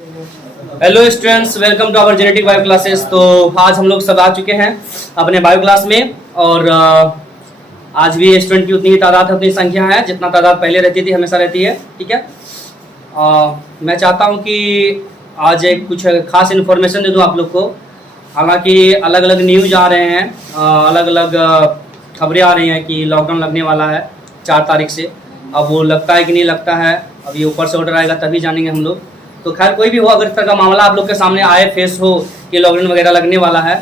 Hello students, welcome to our genetic bio classes. तो आज हम लोग सब आ चुके हैं अपने बायो क्लास में और आज भी स्टूडेंट की उतनी ही तादाद है, उतनी संख्या है जितना तादाद पहले रहती थी, हमेशा रहती है। ठीक है, मैं चाहता हूं कि आज एक कुछ खास इन्फॉर्मेशन दे दूं आप लोग को। हालांकि अलग अलग न्यूज आ रहे हैं, अलग अलग खबरें आ रही हैं कि लॉकडाउन लगने वाला है 4 तारीख से। अब वो लगता है कि नहीं लगता है, अभी ऊपर से ऑर्डर आएगा तभी जानेंगे हम लोग। तो खैर कोई भी हो, अगर इस तरह का मामला आप लोग के सामने आए, फेस हो कि लॉकडाउन वगैरह लगने वाला है,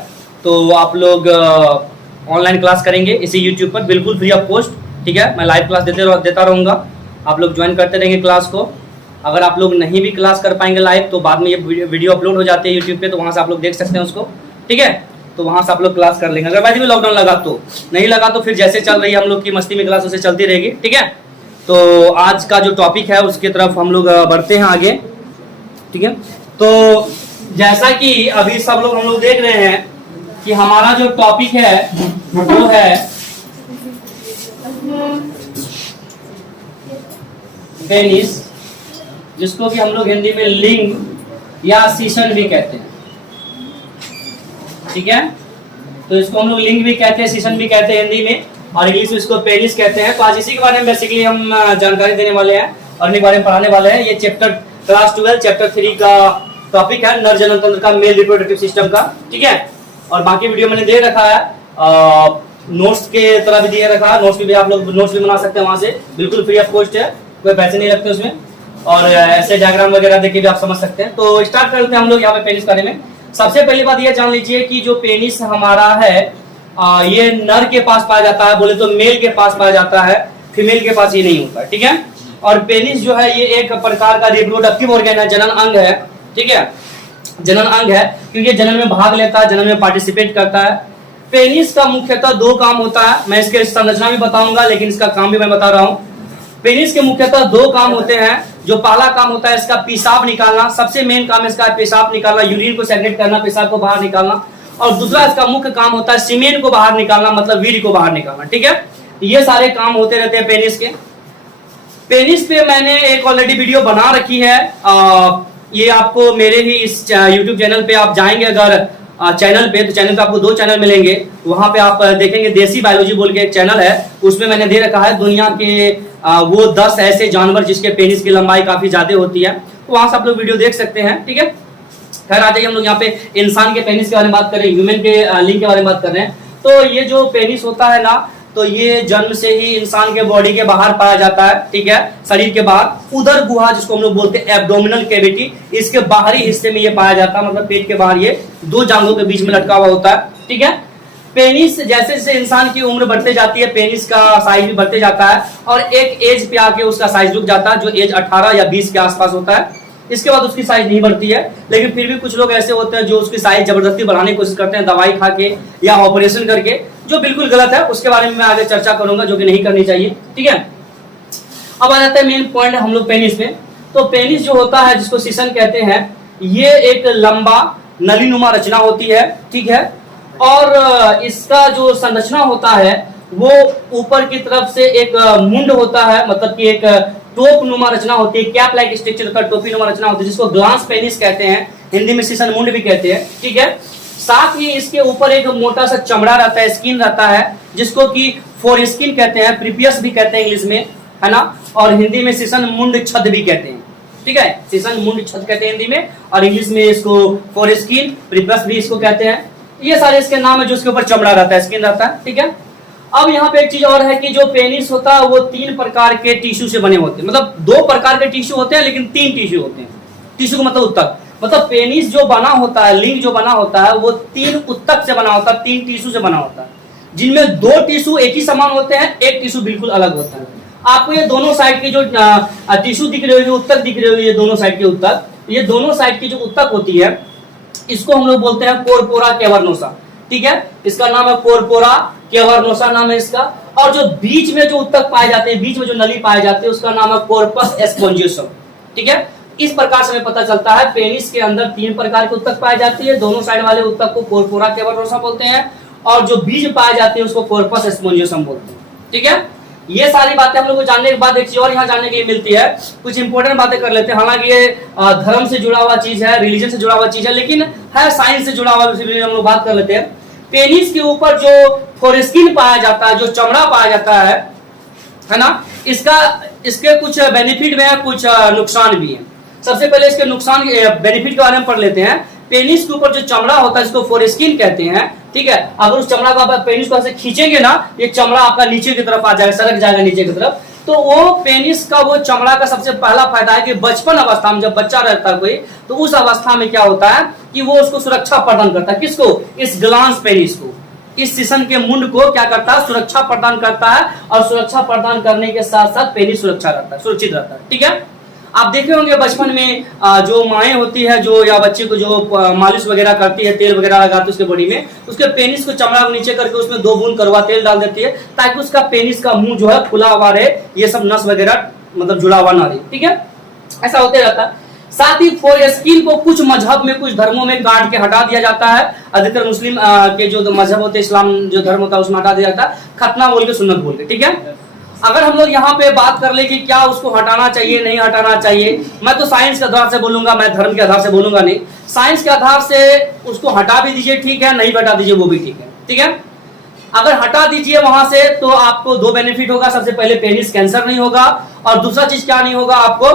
तो आप लोग ऑनलाइन क्लास करेंगे इसी यूट्यूब पर, बिल्कुल फ्री ऑफ कॉस्ट। ठीक है, मैं लाइव क्लास देता रहूँगा, आप लोग ज्वाइन करते रहेंगे क्लास को। अगर आप लोग नहीं भी क्लास कर पाएंगे लाइव, तो बाद में ये वीडियो अपलोड हो जाती है यूट्यूब पे, तो वहाँ से आप लोग देख सकते हैं उसको। ठीक है, तो वहाँ से आप लोग क्लास कर लेंगे। अगर वैसे भी लॉकडाउन लगा तो, नहीं लगा तो फिर जैसे चल रही है हम लोग की मस्ती में क्लास, उसे चलती रहेगी। ठीक है, तो आज का जो टॉपिक है उसकी तरफ हम लोग बढ़ते हैं आगे। ठीक है, तो जैसा कि अभी सब लोग हम लोग देख रहे हैं कि हमारा जो टॉपिक है वो है पेनिस, जिसको कि हम लोग हिंदी में लिंग या सीसन भी कहते हैं। ठीक है, तो इसको हम लोग लिंग भी कहते हैं, सीसन भी कहते हैं हिंदी में, और इंग्लिश में इसको पेनिस कहते हैं। तो आज इसी के बारे में बेसिकली हम जानकारी देने वाले हैं और इनके बारे में पढ़ाने वाले हैं। ये चैप्टर क्लास 12 चैप्टर 3 का टॉपिक है नर जनन तंत्र का, मेल रिप्रोडक्टिव सिस्टम का। ठीक है, और बाकी वीडियो मैंने दे रखा है, नोट्स के तरह भी दिए रखा है। नोट्स भी आप लोग नोट्स भी बना सकते हैं वहां से, बिल्कुल फ्री ऑफ कॉस्ट है, कोई पैसे नहीं लगते उसमें, और ऐसे डायग्राम वगैरह देख भी आप समझ सकते हैं। तो स्टार्ट करते हैं हम लोग यहाँ पे पेनिस बारे में। सबसे पहली बात ये जान लीजिए कि जो पेनिस हमारा है ये नर के पास पाया जाता है, बोले तो मेल के पास पाया जाता है, फीमेल के पास ये नहीं होता। ठीक है, और पेनिस जो है ये एक प्रकार का रिप्रोडक्टिव ऑर्गन है, जनन अंग है। ठीक है, जनन अंग है क्योंकि जनन में भाग लेता है, जनन में पार्टिसिपेट करता है। पेनिस का मुख्यतः 2 काम होता है, मैं इसके संरचना भी बताऊंगा लेकिन इसका काम भी मैं बता रहा हूं। पेनिस के मुख्यतः 2 काम होते हैं। जो पहला काम होता है इसका पेशाब निकालना, सबसे मेन काम इसका पेशाब निकालना, यूरिन को सेग्रेट करना, पेशाब को बाहर निकालना। और दूसरा इसका मुख्य काम होता है सीमेन को बाहर निकालना, मतलब वीर्य को बाहर निकालना। ठीक है, ये सारे काम होते रहते हैं पेनिस के। पेनिस पे मैंने एक ऑलरेडी वीडियो बना रखी है, ये आपको मेरे ही इस YouTube चैनल पे आप जाएंगे अगर चैनल पे, तो चैनल पे आपको 2 चैनल मिलेंगे। वहां पे आप देखेंगे देसी बायोलॉजी बोल के एक चैनल है, उसमें मैंने दे रखा है दुनिया के वो 10 ऐसे जानवर जिसके पेनिस की लंबाई काफी ज्यादा होती है, तो वहां से आप लोग वीडियो देख सकते हैं। ठीक है, खैर आ जाइए, हम लोग यहाँ पे इंसान के पेनिस के बारे में बात कर रहे हैं, ह्यूमन के लिंग के बारे में बात कर रहे हैं। तो ये जो पेनिस होता है ना, तो ये जन्म से ही इंसान के बॉडी के बाहर पाया जाता है। ठीक है, शरीर के बाहर उदर गुहा जिसको हम लोग बोलते हैं एब्डोमिनल कैविटी, इसके बाहरी हिस्से में ये पाया जाता है, मतलब पेट के बाहर ये 2 जांघों के बीच में लटका हुआ होता है। ठीक है, पेनिस जैसे जैसे इंसान की उम्र बढ़ते जाती है, पेनिस का साइज भी बढ़ते जाता है और एक एज पे आके उसका साइज रुक जाता है, जो एज 18 या 20 के आसपास होता है। इसके बाद उसकी साइज नहीं बढ़ती है, लेकिन फिर भी कुछ लोग ऐसे होते हैं जो उसकी साइज जबरदस्ती बढ़ाने की कोशिश करते हैं, दवाई खा के या ऑपरेशन करके, जो बिल्कुल गलत है। उसके बारे में मैं आगे चर्चा करूंगा, जो कि नहीं करनी चाहिए। ठीक है, अब आ जाता है मेन पॉइंट हम लोग पेनिस में। तो पेनिस जो होता है, जिसको सीसन कहते हैं, ये एक लंबा नलीनुमा रचना होती है। ठीक है, और इसका जो संरचना होता है वो ऊपर की तरफ से एक मुंड होता है, मतलब कि एक टोप नुमा रचना होती है, कैप लाइक स्ट्रक्चर का टोपी नुमा रचना होती है, जिसको ग्लास पेनिस कहते हैं, हिंदी में सीसन मुंड भी कहते हैं। ठीक है, साथ ही इसके ऊपर एक मोटा सा चमड़ा रहता है, स्किन रहता है, जिसको कि फोर स्किन कहते हैं, प्रीपियस भी कहते हैं इंग्लिश में, है ना, और हिंदी में सीसन मुंड छद भी कहते हैं। ठीक है, सीसन मुंड छद कहते हैं हिंदी में, और इंग्लिश में इसको फोर स्किन, प्रीपियस भी इसको कहते हैं। ये सारे इसके नाम है, जो इसके ऊपर चमड़ा रहता है, स्किन रहता है। ठीक है, अब यहाँ पे एक चीज और है कि जो पेनिस होता है वो 3 प्रकार के टिश्यू से बने होते हैं, मतलब 2 प्रकार के टिश्यू होते हैं लेकिन 3 टिश्यू होते हैं। टिश्यू का मतलब उत्तक, मतलब पेनिस जो बना होता है, लिंग जो बना होता है, वो 3 उत्तक से बना होता है, 3 टिश्यू से बना होता है, जिनमें 2 टिश्यू एक ही समान होते हैं, एक टिश्यू बिल्कुल अलग होता है। आपको ये दोनों साइड की जो टिश्यू दिख रही होगी, उत्तक दिख रही होगी, ये दोनों साइड के उत्तक, ये दोनों साइड की जो उत्तक होती है, इसको हम लोग बोलते हैं कोरपोरा कैवर्नोसा। ठीक है, इसका नाम है कोरपोरा कैवर्नोसा नाम है इसका। और जो बीच में जो उत्तक पाए जाते हैं, बीच में जो नली पाए जाते हैं, उसका नाम है कोर्पस स्पोंजियोसम। ठीक है, इस प्रकार से हमें पता चलता है पेनिस के अंदर 3 प्रकार के उत्तक पाए जाती है। दोनों साइड वाले उत्तक को कोरपोरा कैवर्नोसा बोलते हैं, और जो बीज पाए जाते हैं उसको कोर्पस स्पोंजियोसम बोलते हैं। ठीक है, ये सारी बातें हम लोग को जानने के बाद एक चीज और यहाँ जानने के लिए मिलती है, कुछ इंपॉर्टेंट बातें कर लेते हैं। हालांकि ये धर्म से जुड़ा हुआ चीज है, रिलीजन से जुड़ा हुआ चीज है, लेकिन है साइंस से जुड़ा हुआ, इसलिए हम लोग बात कर लेते हैं। पेनिस के ऊपर जो फोरेस्किन पाया जाता है, जो चमड़ा पाया जाता है ना, इसके कुछ बेनिफिट में है, कुछ नुकसान भी है। सबसे पहले इसके नुकसान बेनिफिट के बारे में पढ़ लेते हैं। पेनिस के ऊपर जो चमड़ा होता है इसको फोरेस्किन कहते हैं, ठीक है। अगर उस चमड़ा को आप पेनिस को ऐसे खींचेंगे ना, ये चमड़ा आपका नीचे की तरफ आ जाएगा, सरक जाएगा नीचे की तरफ। तो वो पेनिस का वो चमड़ा का सबसे पहला फायदा है कि बचपन अवस्था में जब बच्चा रहता है कोई, तो उस अवस्था में क्या होता है कि वो उसको सुरक्षा प्रदान करता है। किसको? इस ग्लांस पेनिस को, इस सिसन के मुंड को क्या करता है? सुरक्षा प्रदान करता है। और सुरक्षा प्रदान करने के साथ साथ पेनिस सुरक्षा करता है, सुरक्षित रहता है, ठीक है। आप देखे होंगे बचपन में जो माएँ होती है जो या बच्चे को जो मालिश वगैरह करती है, तेल वगैरह लगाती है उसके बॉडी में, उसके पेनिस को चमड़ा को नीचे करके उसमें 2 बूंद कड़वा तेल डाल देती है, ताकि उसका पेनिस का मुंह जो है खुला हुआ रहे, ये सब नस वगैरह मतलब जुड़ा हुआ ना रहे, ठीक है। ऐसा होते रहता है। साथ ही फोरेस्किन को कुछ मजहब में, कुछ धर्मों में काट के हटा दिया जाता है। अधिकतर मुस्लिम के जो मजहब होते हैं, इस्लाम जो धर्म होता है उसमें हटा दिया जाता है, खतना बोल के, सुन्नत बोल के, ठीक है। अगर हम लोग यहाँ पे बात कर ले कि क्या उसको हटाना चाहिए नहीं हटाना चाहिए, मैं तो साइंस के आधार से बोलूंगा, मैं धर्म के आधार से बोलूंगा नहीं। साइंस के आधार से उसको हटा भी दीजिए, ठीक है, नहीं हटा दीजिए वो भी ठीक है, ठीक है। अगर हटा दीजिए वहां से तो आपको 2 बेनिफिट होगा। सबसे पहले पेनिस कैंसर नहीं होगा, और दूसरा चीज क्या नहीं होगा आपको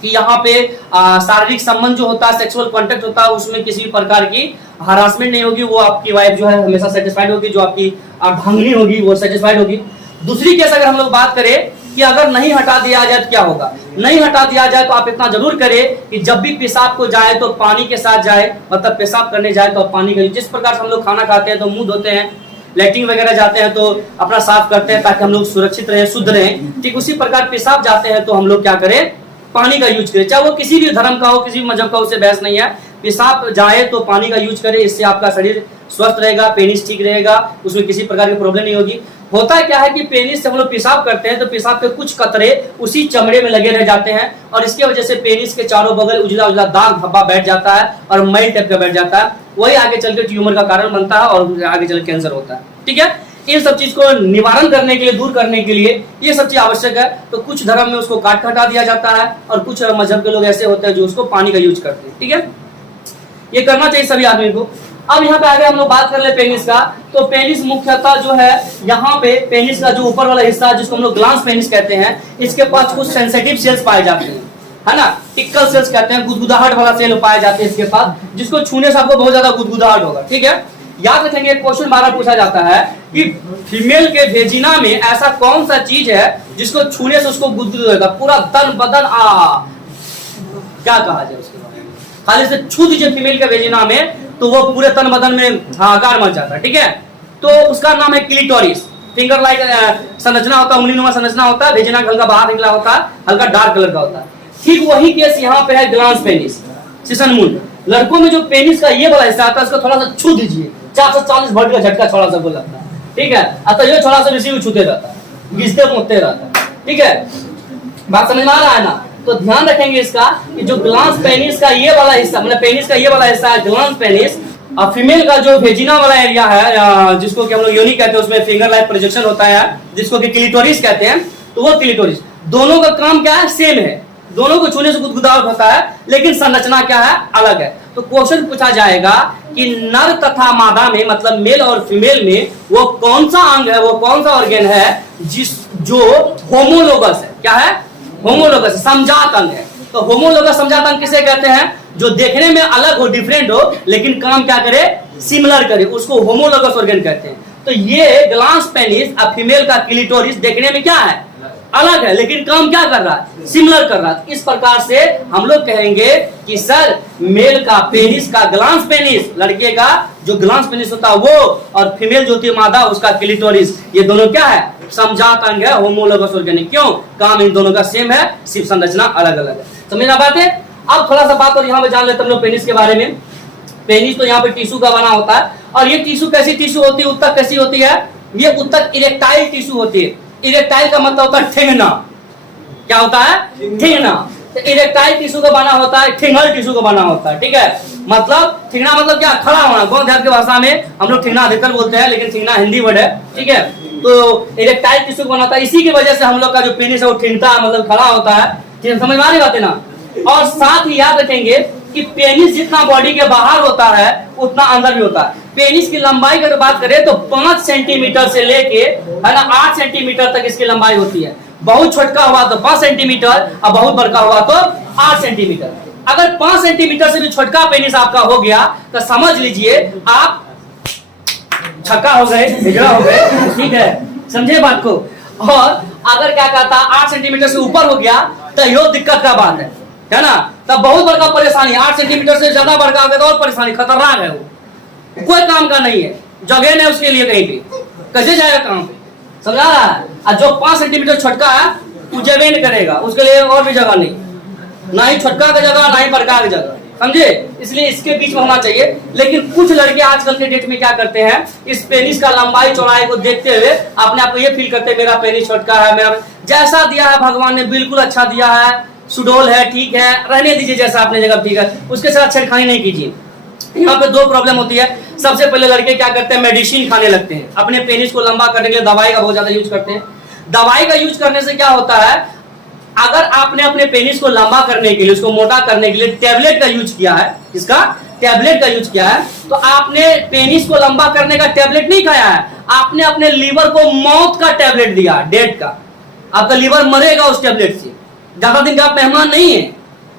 कि यहाँ पे शारीरिक संबंध जो होता है, सेक्सुअल कांटेक्ट होता है, उसमें किसी भी प्रकार की हरासमेंट नहीं होगी। वो आपकी वाइफ जो है हमेशा सेटिस्फाइड होगी, जो आपकी भांगनी होगी वो सेटिस्फाइड होगी। दूसरी केस अगर हम लोग बात करें कि अगर नहीं हटा दिया जाए तो क्या होगा, नहीं हटा दिया जाए तो आप इतना जरूर करें कि जब भी पेशाब को जाए तो पानी के साथ जाए, मतलब पेशाब करने जाए तो पानी का, जिस प्रकार से हम लोग खाना खाते हैं तो मुंह धोते हैं, लैट्रिन वगैरह जाते हैं तो अपना साफ करते हैं ताकि हम लोग सुरक्षित रहें, शुद्ध रहें, ठीक उसी प्रकार पेशाब जाते हैं तो हम लोग क्या करें? पानी का यूज करें। चाहे वो किसी भी धर्म का हो, किसी भी मजहब का, उससे बहस नहीं है। पेशाब जाए तो पानी का यूज करें, इससे आपका शरीर स्वस्थ रहेगा, पेनिस ठीक रहेगा, उसमें किसी प्रकार की प्रॉब्लम नहीं होगी। होता क्या है कि पेनिस से हम लोग पेशाब करते हैं तो पेशाब के कुछ कतरे उसी चमड़े में लगे रह जाते हैं, और इसकी वजह से पेनिस के चारों बगल उजला उजला दाग धब्बा बैठ जाता है और मैल टाइप का बैठ जाता है। वही आगे चल के ट्यूमर का कारण बनता है और आगे चल के कैंसर होता है, ठीक है। इन सब चीज को निवारण करने के लिए, दूर करने के लिए ये सब चीज आवश्यक है। तो कुछ धर्म में उसको काट हटा दिया जाता है, और कुछ मजहब के लोग ऐसे होते हैं जो उसको पानी का यूज करते हैं, ठीक है। ये करना चाहिए सभी आदमी को। अब यहाँ पे आगे हम लोग बात कर ले पेनिस का। तो पेनिस मुख्यतः जो है यहाँ पे पेनिस का जो ऊपर वाला हिस्सा जिसको हम लोग ग्लांस पेनिस कहते हैं, इसके पास कुछ सेंसिटिव सेल्स पाए जाते हैं, है ना, टिक्कल सेल्स कहते हैं, गुदगुदाहट वाला सेल पाए जाते हैं इसके पास, जिसको छूने से आपको बहुत ज्यादा गुदगुदाहट होगा, ठीक है। याद रखेंगे, क्वेश्चन बार पूछा जाता है कि फीमेल के वेजिना में ऐसा कौन सा चीज है जिसको छूने से उसको गुदगुद होगा, पूरा तन बदन क्या कहा जाए उसके बारे में, खाली से छू दीजिए फीमेल के वेजिना में तो वो पूरे तन बदन में हाहाकार मच जाता है, ठीक है। तो उसका नाम है क्लिटोरिस। फिंगर लाइक संरचना होता है, उंगलीनुमा संरचना होता है, वेजिना हल्का बाहर निकला होता है, हल्का डार्क कलर का होता है। ठीक वही केस यहाँ पे है ग्लांस पेनिस, सिसन मुंड। लड़कों में जो पेनिस का ये वाला हिस्सा आता है उसको थोड़ा सा छू दीजिए, 440 वोल्ट का झटका छोड़ा सा लगता है, ठीक है। अतः ये थोड़ा सा रिसीव छूते रहता है, घिसते मुतते रहता है, ठीक है। बात समझ में आ रहा है ना। तो ध्यान रखेंगे इसका कि जो ग्लांस पेनिस का ये वाला हिस्सा, मतलब पेनिस का ये वाला हिस्सा है ग्लांस पेनिस, और फीमेल का जो वेजिना वाला एरिया है जिसको कि हम लोग योनि कहते हैं, उसमें फिंगर लाइक प्रोजेक्शन होता है जिसको कि क्लिटोरिस कहते हैं, तो वो क्लिटोरिस, दोनों का काम क्या है? सेम है, दोनों को छूने से गुदगुदाहट होता है, लेकिन संरचना क्या है? अलग है। तो क्वेश्चन पूछा जाएगा कि नर तथा मादा में, मतलब मेल और फीमेल में, वो कौन सा अंग है, वो कौन सा ऑर्गन है जो होमोलोगस है? क्या है? होमोलोगस, समजात अंग है। तो होमोलोगस समजात अंग किसे कहते हैं? जो देखने में अलग हो, डिफरेंट हो, लेकिन काम क्या करे? सिमिलर करे, उसको होमोलोगस ऑर्गन कहते हैं। तो ये ग्लांस पेनिस और फीमेल का क्लिटोरिस देखने में क्या है? अलग है, लेकिन काम क्या कर रहा है? सिमिलर कर रहा है। इस प्रकार से हम लोग कहेंगे कि सर मेल का पेनिस का ग्लांस पेनिस, लड़के का जो ग्लांस पेनिस होता है वो, और फीमेल जो होती है मादा उसका क्लिटोरिस, ये दोनों क्या है? समजात अंग है, होमोलोगस ऑर्गन। क्यों? काम इन दोनों का सेम है, सिर्फ संरचना अलग अलग है। समझना बात है। अब थोड़ा सा बात और यहाँ पे जान लेते हम लोग पेनिस के बारे में। पेनिस तो यहाँ पे टिश्यू का बना होता है, और ये टिश्यू कैसी टिश्यू होती है? उत्तक कैसी होती है? ये उत्तक इरेक्टाइल टिश्यू होती है। इरेक्टाइल का मतलब होता है ठेंगना। क्या होता है? ठेंगना। तो इरेक्टाइल टिश्यू का बना होता है, ठेंगल टिश्यू का बना होता है, ठीक है। मतलब ठेंगना मतलब क्या? खड़ा होना। गौड़ देहात की भाषा में हम लोग ठेंगना अधिकतर बोलते हैं, लेकिन ठेंगना हिंदी वर्ड है, ठीक है। तो इरेक्टाइल टिश्यू को बनाता है। इसी की वजह से हम लोग का जो पेनिस है वो ठिनता है, मतलब खड़ा होता है। समझ में आ रही बात है ना। और साथ ही याद रखेंगे कि पेनिस जितना बॉडी के बाहर होता है उतना अंदर भी होता है। पेनिस की लंबाई की अगर बात करें तो 5 सेंटीमीटर से लेके है ना 8 सेंटीमीटर तक इसकी लंबाई होती है। बहुत छोटा हुआ तो 5 सेंटीमीटर और बहुत बड़का हुआ तो 8 सेंटीमीटर। अगर 5 सेंटीमीटर से भी छोटा पेनिस आपका हो गया तो समझ लीजिए आप छक्का हो गए, हिजड़ा हो गए, ठीक है, समझे बात को। और अगर क्या कहता 8 सेंटीमीटर से ऊपर हो गया तो यो दिक्कत का बात है ना। तब बहुत बड़का परेशानी, 8 सेंटीमीटर से ज्यादा बड़का हो गया तो और परेशानी, खतरनाक है वो, कोई काम का नहीं है, जगह नहीं उसके लिए कहीं भी, कैसे जाएगा काम पे, समझा रहा है। और जो 5 सेंटीमीटर छोटका है वो जगह नहीं करेगा, उसके लिए और भी जगह नहीं, ना ही छोटका का जगह ना ही बड़का की जगह, समझे। इसलिए इसके बीच में होना चाहिए। लेकिन कुछ लड़के आजकल के डेट में क्या करते हैं, इस पेनिस का लंबाई चौड़ाई को देखते हुए अपने आप को ये फील करते हैं मेरा पेनिस छोटका है, मेरा जैसा दिया है भगवान ने बिल्कुल अच्छा दिया है, सुडोल है, ठीक है, रहने दीजिए जैसा अपने जगह ठीक है, उसके साथ छेड़खानी नहीं कीजिए। यहाँ पे 2 प्रॉब्लम होती है। सबसे पहले लड़के क्या करते हैं, मेडिसिन खाने लगते हैं, अपने पेनिस को लंबा करने के लिए दवाई का बहुत ज्यादा यूज करते हैं। दवाई का यूज करने से क्या होता है, अगर आपने अपने पेनिस को लंबा करने के लिए, उसको मोटा करने के लिए टैबलेट का यूज किया है, इसका टैबलेट का यूज किया है, तो आपने पेनिस को लंबा करने का टैबलेट नहीं खाया है, आपने अपने लीवर को मौत का टैबलेट दिया, डेथ का। आपका लीवर मरेगा उस टैबलेट से, ज्यादा दिन का आप मेहमान नहीं है,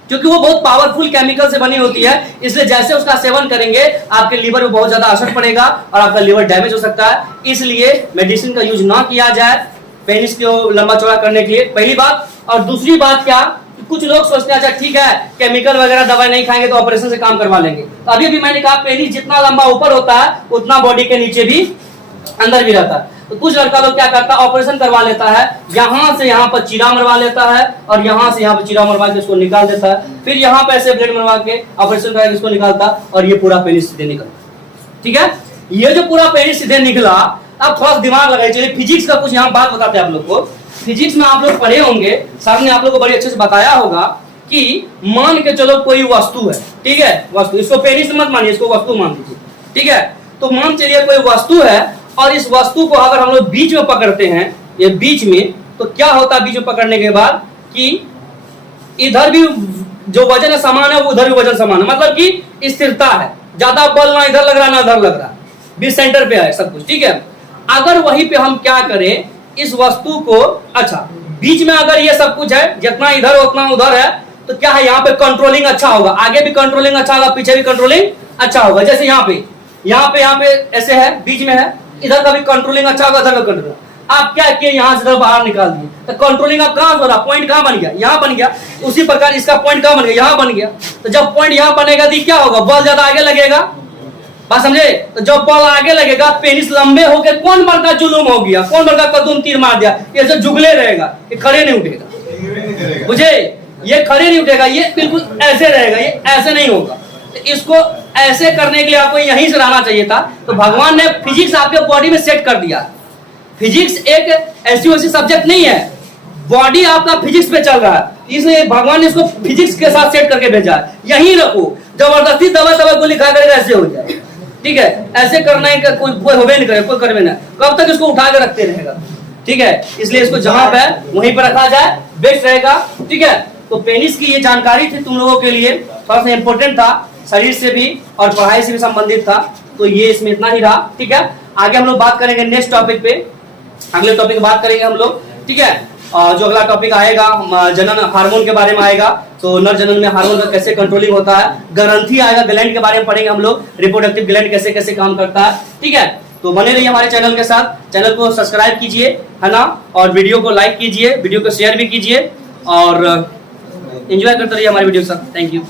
क्योंकि वो बहुत पावरफुल केमिकल से बनी होती है। इसलिए जैसे उसका सेवन करेंगे आपके लीवर में बहुत ज्यादा असर पड़ेगा और आपका लीवर डैमेज हो सकता है। इसलिए मेडिसिन का यूज ना किया जाए पेनिस को लंबा चौड़ा करने के लिए, पहली बात। और दूसरी बात क्या, कुछ लोग सोचते हैं अच्छा ठीक है केमिकल वगैरह दवाई नहीं खाएंगे तो ऑपरेशन से काम करवा लेंगे। तो अभी भी मैंने कहा पेनिस जितना लंबा ऊपर होता है उतना बॉडी के नीचे भी अंदर भी रहता है। तो कुछ लड़का लोग क्या करता है, ऑपरेशन करवा लेता है, यहाँ से यहाँ पर चीरा मरवा लेता है और यहाँ से यहाँ पर चीरा मरवा के उसको निकाल देता है, फिर यहाँ पे ऐसे ब्लेड मरवा के ऑपरेशन करके उसको निकालता और ये पूरा पेनिस सीधे निकलता। ठीक है, ये जो पूरा पेनिस सीधे निकला, अब थोड़ा सा दिमाग लगाइए। चलिए फिजिक्स का कुछ यहाँ बात बताते हैं आप लोग को। फिजिक्स में आप लोग पढ़े होंगे, सर ने आप लोग को बड़ी अच्छे से बताया होगा कि मान के चलो कोई वस्तु है, ठीक है, वस्तु, इसको पेनिस मत मानिए, इसको वस्तु मान लीजिए, ठीक है। तो मान चलिए कोई वस्तु है और इस वस्तु को अगर हम लोग बीच में पकड़ते हैं, ये बीच में, तो क्या होता है बीच में पकड़ने के बाद कि इधर भी जो वजन है समान है, उधर भी वजन समान है, मतलब कि स्थिरता है, ज्यादा बल ना इधर लग रहा ना इधर लग रहा, बीच सेंटर पे है सब कुछ, ठीक है। अगर वहीं पे हम क्या करें, इस वस्तु को, अच्छा बीच में अगर ये सब कुछ है, जितना इधर उतना उधर है, तो क्या है यहाँ पे कंट्रोलिंग अच्छा होगा, आगे भी कंट्रोलिंग अच्छा होगा, पीछे भी कंट्रोलिंग अच्छा होगा। जैसे यहाँ पे ऐसे है, बीच में है, इधर का भी कंट्रोलिंग अच्छा होगा, इधर का कंट्रोलिंग। आप क्या किए, यहाँ से इधर बाहर निकाल दिए, तो कंट्रोलिंग आप कहाँ हो रहा, पॉइंट कहाँ बन गया, यहाँ बन गया। उसी प्रकार इसका पॉइंट कहाँ बन गया, यहाँ बन गया। तो जब पॉइंट यहाँ बनेगा तो क्या होगा, बॉल ज्यादा आगे लगेगा, बात समझे। तो जब बॉल आगे लगेगा, पेनिस लंबे होके कौन बड़का जुलूम हो गया, कौन बड़का कदम तीर मार दिया, ये जो जुगले रहेगा, ये खड़े नहीं उठेगा, मुझे ये खड़े नहीं उठेगा, ये बिल्कुल ऐसे रहेगा, ये ऐसे नहीं होगा। तो इसको ऐसे करने के लिए आपको यहीं से रहना चाहिए था। तो भगवान ने फिजिक्स आपके बॉडी में सेट कर दिया। फिजिक्स एक ऐसी वैसी सब्जेक्ट नहीं है, बॉडी आपका फिजिक्स पे चल रहा है, इसलिए भगवान ने इसको फिजिक्स के साथ सेट करके भेजा है। यहीं रखो, जबरदस्ती दवा गोली खा करके ऐसे हो जाए, ठीक है, ऐसे करना है कि कोई होवे नहीं करे, कोई करवे ना, कब तक इसको उठा के रखते रहेगा, ठीक है। इसलिए इसको जहां पे वहीं पर रखा जाए, बेस्ट रहेगा, ठीक है। तो पेनिस की ये जानकारी थी तुम लोगों के लिए, थोड़ा सा इंपॉर्टेंट था, शरीर से भी और पढ़ाई से भी संबंधित था। तो ये इसमें इतना ही रहा, ठीक है। आगे हम लोग बात करेंगे नेक्स्ट टॉपिक पे, अगले टॉपिक बात करेंगे हम लोग, ठीक है। और जो अगला टॉपिक आएगा जनन हार्मोन के बारे में आएगा। तो नर जनन में हार्मोन का कैसे कंट्रोलिंग होता है, ग्रंथि आएगा, ग्लैंड के बारे में पढ़ेंगे हम लोग, रिप्रोडक्टिव ग्लैंड कैसे कैसे काम करता है, ठीक है। तो बने रहिए हमारे चैनल के साथ, चैनल को सब्सक्राइब कीजिए, है ना, और वीडियो को लाइक कीजिए, वीडियो को शेयर भी कीजिए और एंजॉय करते रहिए हमारे वीडियो के साथ। Thank you.